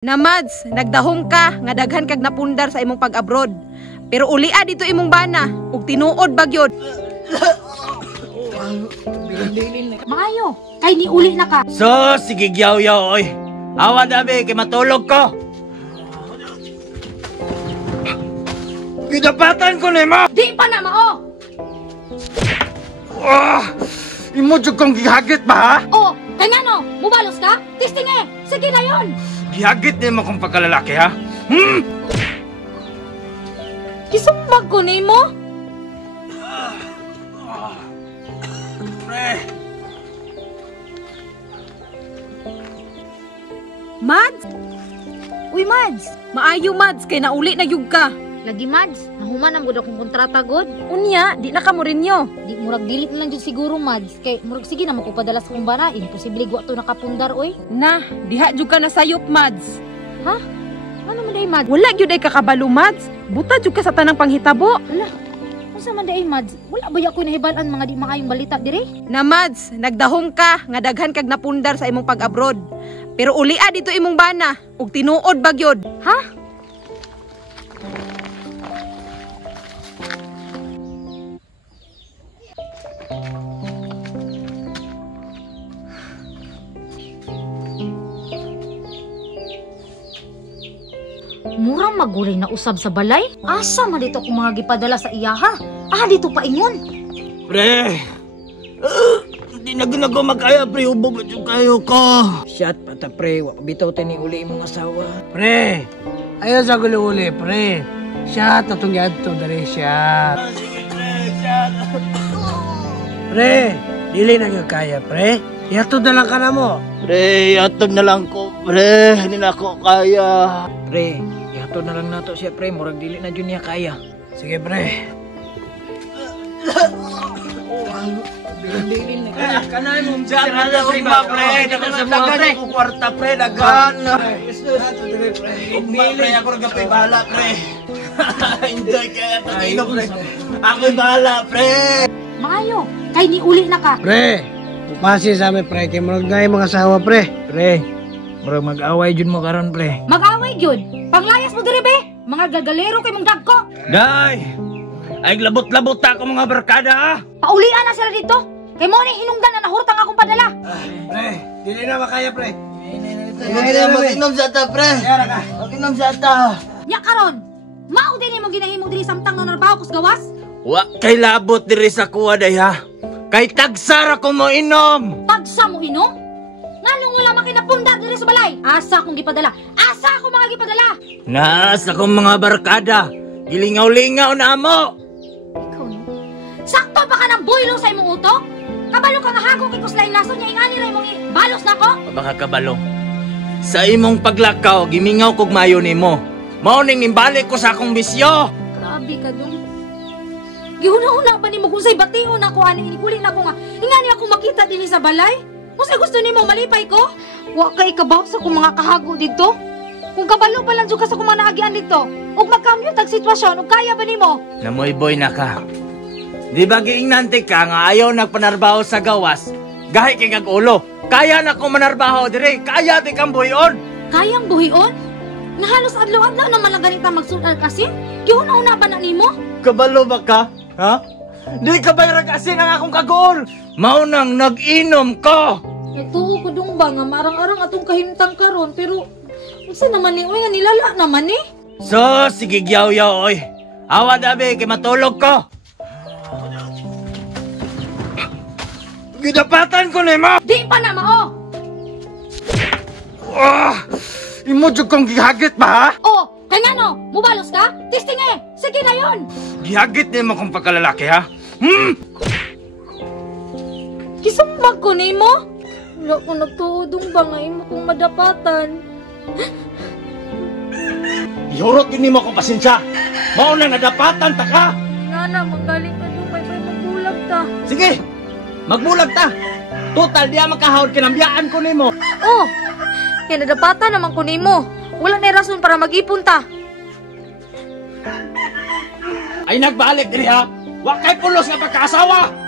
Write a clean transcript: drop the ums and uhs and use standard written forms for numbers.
Na Mads, nagdahong ka nga daghan kag napundar sa imong pag-abroad. Pero ulia dito imong bana ug tinuod bagyod. Maayo, kay ni uli na ka. So, sige gyaw-yaw oy. Awa dabi kay matulog ko. Gidapatan ko nimo. Di pa na mao. Imo jud kong gihagit ba ha? Oh, kay ngano, mubalos ka? Testing eh. Sige na yon. Gihagit nimo kong pagkalalaki ha? Kisumbag ko nimo. Pre. Mads, Uy, Mads. maayo Mads kay nauli na yug ka. Lagi, Mads. Nahuman ang gud akong kontrata god. Unya, di na ka mo rinyo. Di murag dilit na lang jud siguro, Mads. Kay murag sige na makupadala sa kong bana. Imposible wa to nakapundar oy. Na, diha jud ka na sayop Mads. Ha? Ano man day, Mads? Wala gyud ay kakabalo Mads. Buta jud ka sa tanang panghitabo. Wala. Unsa man day, Mads? Wala ba ako nahibalan mga di makayong balita dire? Na Mads, nagdahong ka nga daghan kag napundar sa imong pag-abroad. Pero ulia dito imong bana ug tinuod bagyod. Ha? Murang magulay na usab sa balay? Asa man dito akong mga gipadala sa iya ha? Dito pa ingon. Pre. Hindi na ginagawa magkaya pre, ubog at yung kayo ko. Shot pata pre, wak bitaw tani uli imong asawa. Pre, ayaw sa gulo-uli, pre. Shot, atong yadto, dari shot. Sige pre, shot. Pre, dili na nga kaya, pre. Yadto na lang ka na mo. Pre, atod na lang ko pre, hindi na ako kaya. Pre, yato na lang nato siya pre, murag dili na jud niya kaya. Sige, pre. Kanay mong Shot na lang ba pre, dagan ko kwarta pre, dagan. Ugma pre, ako nagapay bahala pre. Enjoy kaya tayo pre. Ako'y bahala pre. Maayo, kay ni uli na ka. Pre, upasi sa amin, pre. Kaya murag na yung mga asawa, pre. Pre, murag mag-away jud mo karon pre. Mag-away gyud. Panglayas mo dire be. Mga gagalero kay mong dagko. Day! Ay labot-labot ako mga barkada ha! Paulian na sila dito. Kay mo ni hinungdan na nahurtang akong padala. Pre, dili na makaya, pre. Mag-inom sa ata pre! Mag-inom sa ata! Nya karon. Mao din mo ginahimo diri samtang no narbaho kus gawas. Wa kay labot diri sa kuwa day ha! Kay tagsara ko mo inom! Tagsa mo inom. Nganong wala makinapundar diri sa balay? Asa akong gipadala? Asa ako mga gipadala? Nasa kong mga barkada! Gilingaw-lingaw na mo! Ikaw no? Sakto pa ka ng boylo sa imong utok? Kabalo ka nga hagok kay kuslain lason niya ingani ra imong balos na ko? Baka kabalo. Sa imong paglakaw, gimingaw kog mayo nimo. Mao ning nimbalik ko sa akong bisyo. Grabe ka dong. Gihuna-una pa nimo kung say bation ako ani inikuli na ko nga. Ingani ako makita dinhi sa balay? Kung gusto nimo malipay ko? Wa kay kabaw sa kong mga kahago dito. Kung kabalo pa lang jud ka sa kong mga naagian dito, ug magkamyo tag sitwasyon ug kaya ba nimo? Namoy boy na ka. Di ba giingnante ka nga ayaw nagpanarbaho sa gawas? Gahi kay kag ulo. Kaya na ko manarbaho dire. Kaya di kang buyon. Kayang buhion? Nga halos adlaw-adlaw naman lang ganita magsulat kasi? Gihuna-una pa na nimo? Kabalo ba ka? Ha? Di ka ba ragasin ang akong kagol? Mao nang nag-inom ko. Nagtuo ko dong ba nga marang-arang atong kahimtang karon pero unsa naman ni oy nilala naman ni? So, sige gyaw-yaw oy. Awa dabi kay matulog ko. Gidapatan ko nimo. Di pa na mao. Imo jud kong gihagit ba ha? Oh, kay ngano? Mubalos ka? Testing eh. Sige na yon. Gihagit nimo kong pagkalalaki ha? Kisumbag ko nimo. Wala ko nagtuodong ba nga imo kong madapatan. Ihurot yun nimo kong pasensya. Mao na nadapatan ta ka. Nga na, magaling ka doon may magbulag ta. Sige, magbulag ta. Total diya makahawad kinambiyaan ko nimo. Oh, kaya nadapatan naman ko nimo. Wala na rason para mag-ipon ta. Ay nagbalik diri ha. Wa kay pulos nga pagkaasawa.